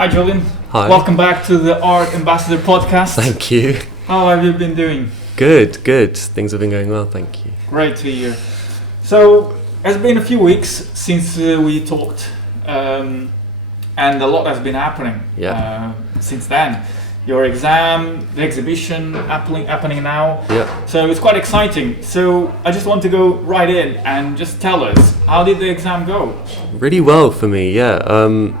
Hi Julien. Hi. Welcome back to the Art Ambassador podcast. Thank you. How have you been doing? Good. Things have been going well, thank you. Great to hear. So, it's been a few weeks since we talked, and a lot has been happening since then. Your exam, the exhibition happening now. Yeah. So it's quite exciting. So I just want to go right in and just tell us, how did the exam go? Really well for me, yeah.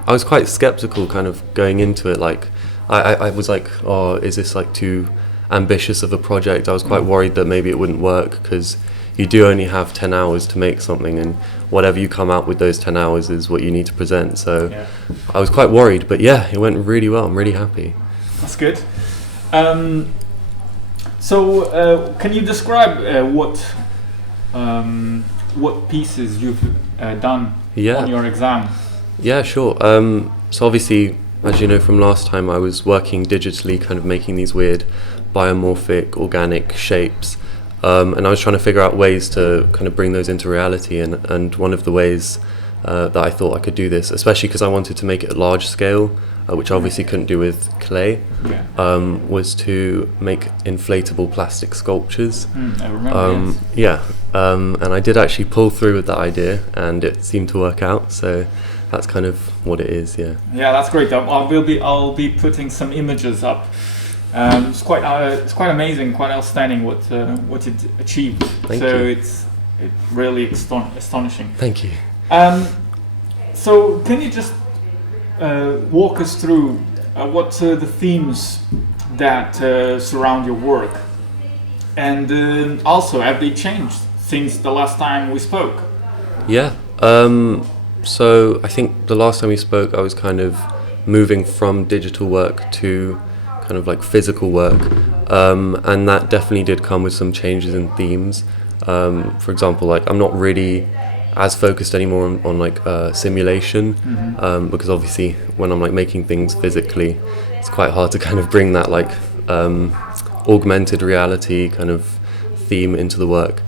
I was quite skeptical kind of going into it. Like, I was like, oh, is this like too ambitious of a project? I was quite worried that maybe it wouldn't work because you do only have 10 hours to make something, and whatever you come out with those 10 hours is what you need to present. So I was quite worried, but yeah, it went really well. I'm really happy. That's good. So can you describe what pieces you've done on your exam? Yeah, sure. So obviously, as you know from last time, I was working digitally, kind of making these weird biomorphic organic shapes. And I was trying to figure out ways to kind of bring those into reality. And one of the ways that I thought I could do this, especially because I wanted to make it large scale, which I obviously couldn't do with clay, was to make inflatable plastic sculptures. I remember, and I did actually pull through with that idea, and it seemed to work out. So that's kind of what it is, yeah. Yeah, that's great. I'll be putting some images up. It's quite amazing, quite outstanding what it achieved. Thank you. It's really astonishing. Thank you. So can you just walk us through what the themes that surround your work, and also have they changed since the last time we spoke? Yeah. So I think the last time we spoke, I was kind of moving from digital work to kind of like physical work, and that definitely did come with some changes in themes. For example, like I'm not really as focused anymore on like simulation, because obviously when I'm like making things physically, it's quite hard to kind of bring that like augmented reality kind of theme into the work.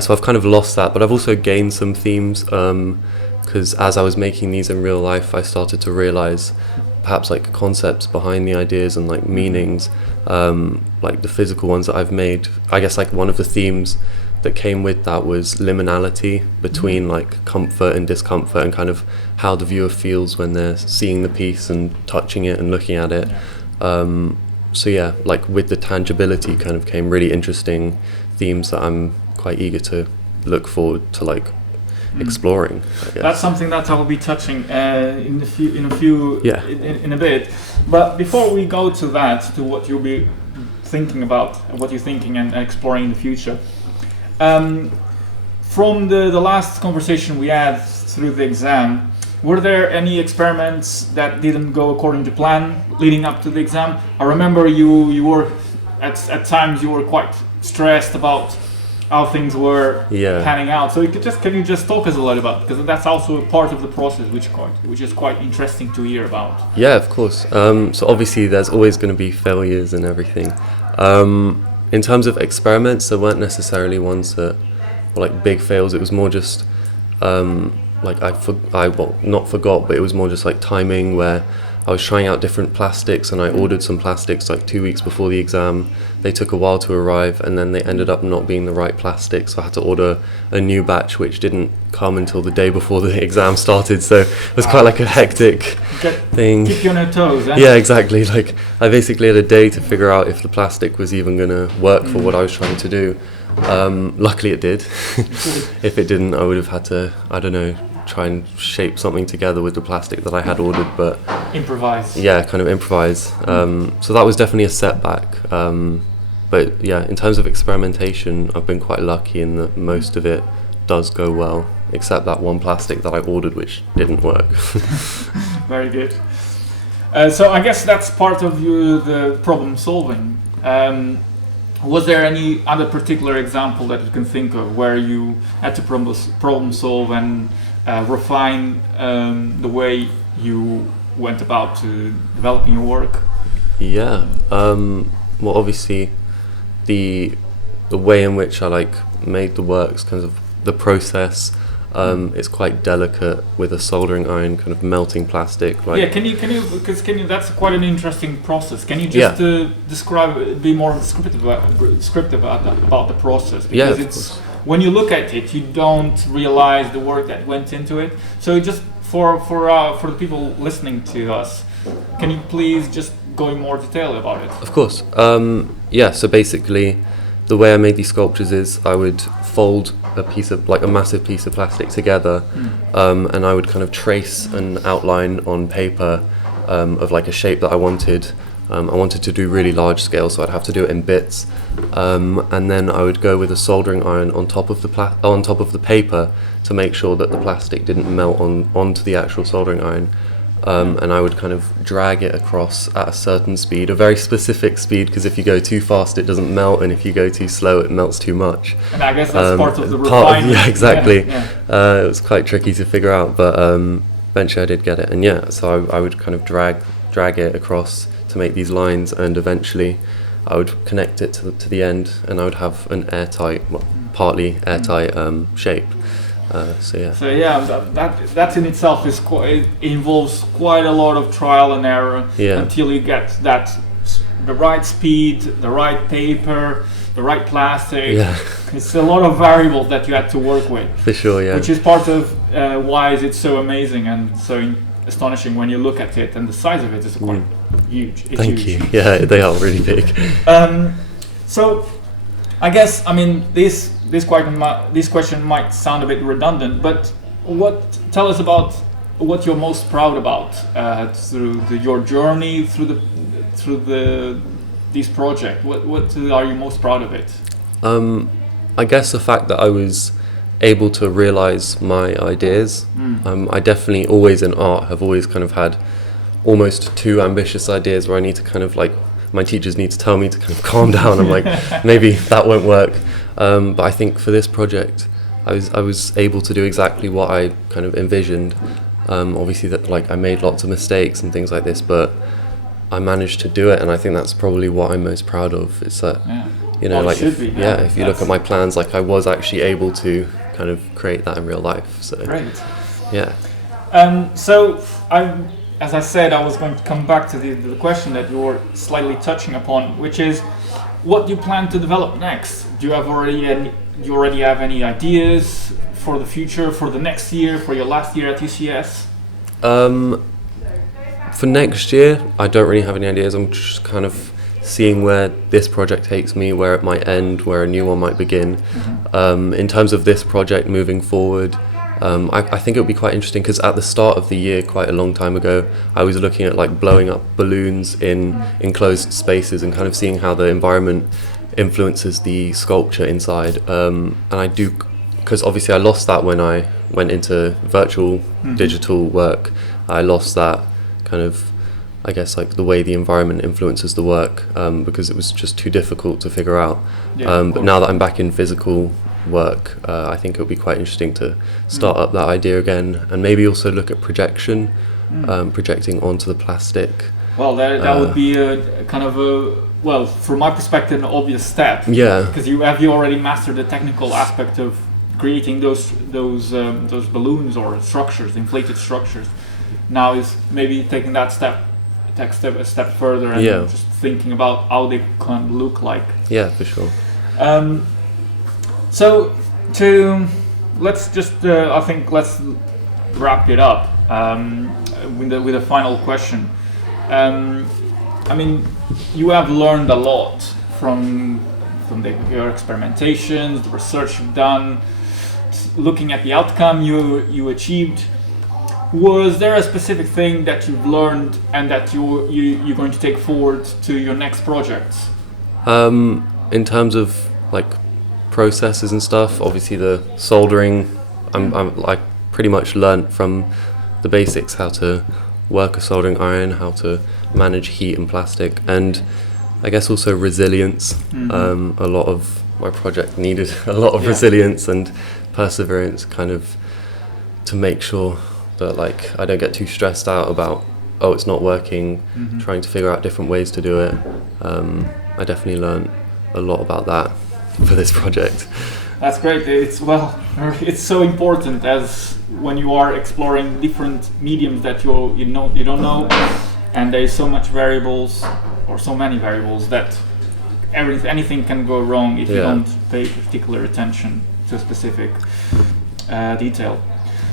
So I've kind of lost that, but I've also gained some themes, because as I was making these in real life, I started to realize perhaps like concepts behind the ideas and like meanings, like the physical ones that I've made. I guess like one of the themes that came with that was liminality between like comfort and discomfort, and kind of how the viewer feels when they're seeing the piece and touching it and looking at it. So yeah, like with the tangibility kind of came really interesting themes that I'm quite eager to look forward to like exploring. That's something that I will be touching in a bit. But before we go to that, to what you'll be thinking about, what you're thinking and exploring in the future. From the last conversation we had through the exam, were there any experiments that didn't go according to plan leading up to the exam? I remember you were at times you were quite stressed about how things were panning out. So can you just talk us a lot about, because that's also a part of the process which is quite interesting to hear about. Yeah, of course. So obviously there's always going to be failures and everything. In terms of experiments, there weren't necessarily ones that were like big fails. It was more just like not forgot, but it was more just like timing, where I was trying out different plastics, and I ordered some plastics like 2 weeks before the exam. They took a while to arrive, and then they ended up not being the right plastic, so I had to order a new batch which didn't come until the day before the exam started. So it was quite like a hectic thing. Keep you on your toes, eh? Yeah, exactly. Like I basically had a day to figure out if the plastic was even going to work for what I was trying to do. Luckily it did. If it didn't, I would have had to, I don't know, try and shape something together with the plastic that I had ordered, but improvise. Yeah, kind of improvise. So that was definitely a setback. But yeah, in terms of experimentation, I've been quite lucky in that most of it does go well, except that one plastic that I ordered which didn't work. Very good. So I guess that's part of the problem solving. Was there any other particular example that you can think of where you had to problem solve and refine the way you went about developing your work? Yeah. Well, obviously, the way in which I like made the works, kind of the process, It's quite delicate with a soldering iron, kind of melting plastic. Like, yeah, can you that's quite an interesting process. Can you just describe, be more descriptive about the process? Because it's when you look at it, you don't realize the work that went into it. So just for the people listening to us, can you please just go in more detail about it? Of course. So basically, the way I made these sculptures is I would fold a massive piece of plastic together, and I would kind of trace an outline on paper of like a shape that I wanted. I wanted to do really large scale, so I'd have to do it in bits, and then I would go with a soldering iron on top of the paper to make sure that the plastic didn't melt onto the actual soldering iron. And I would kind of drag it across at a certain speed, a very specific speed, because if you go too fast it doesn't melt, and if you go too slow it melts too much. And I guess that's part of the refinement. Yeah, exactly. Yeah. It was quite tricky to figure out, but eventually I did get it. And so I would kind of drag it across to make these lines, and eventually I would connect it to the end, and I would have an partly airtight shape. That in itself is it involves quite a lot of trial and error until you get the right speed, the right paper, the right plastic. Yeah. It's a lot of variables that you had to work with. For sure, yeah. Which is part of why is it so amazing and so astonishing when you look at it, and the size of it is quite huge. It's Thank huge. you. Yeah, they are really big. So, I guess this question might sound a bit redundant, but tell us about what you're most proud about through your journey through this project. What are you most proud of it? I guess the fact that I was able to realize my ideas. I definitely always in art have always kind of had almost too ambitious ideas where I need to kind of like, my teachers need to tell me to kind of calm down. I'm like, maybe that won't work. But I think for this project, I was able to do exactly what I kind of envisioned. Obviously, that like I made lots of mistakes and things like this, but I managed to do it, and I think that's probably what I'm most proud of. It's that if you look at my plans, like I was actually able to kind of create that in real life. So great. Yeah. As I said, I was going to come back to the question that you were slightly touching upon, which is, what do you plan to develop next? Do you already have any ideas for the future, for the next year, for your last year at UCS? For next year, I don't really have any ideas. I'm just kind of seeing where this project takes me, where it might end, where a new one might begin. In terms of this project moving forward, I think it would be quite interesting, because at the start of the year, quite a long time ago, I was looking at like blowing up balloons in enclosed spaces and kind of seeing how the environment influences the sculpture inside. And I do, because obviously I lost that when I went into virtual digital work. I lost that kind of, I guess, like the way the environment influences the work, because it was just too difficult to figure out. But now that I'm back in physical work, I think it would be quite interesting to start up that idea again, and maybe also look at projection, projecting onto the plastic. Well, that would be a kind of from my perspective, an obvious step. Yeah. Because you already mastered the technical aspect of creating those balloons or structures, inflated structures. Now is maybe taking that a step further and just thinking about how they can look like. Yeah, for sure. So let's wrap it up with a final question. I mean, you have learned a lot from your experimentations, the research you've done, looking at the outcome you achieved. Was there a specific thing that you've learned and that you're going to take forward to your next projects? In terms of like processes and stuff, obviously the soldering, I'm like pretty much learnt from the basics how to work a soldering iron, how to manage heat and plastic, and I guess also resilience. A lot of my project needed a lot of resilience and perseverance, kind of to make sure that like I don't get too stressed out about it's not working, trying to figure out different ways to do it. I definitely learned a lot about that. for this project. That's great. It's so important as when you are exploring different mediums that you don't know, and there's so much variables or so many variables that anything can go wrong if you don't pay particular attention to a specific detail.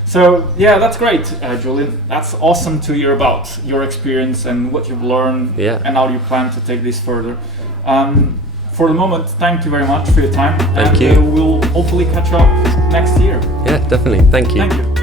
So yeah, that's great, Julien. That's awesome to hear about your experience and what you've learned and how you plan to take this further. For the moment, thank you very much for your time. Thank you. We'll hopefully catch up next year. Yeah, definitely. Thank you. Thank you.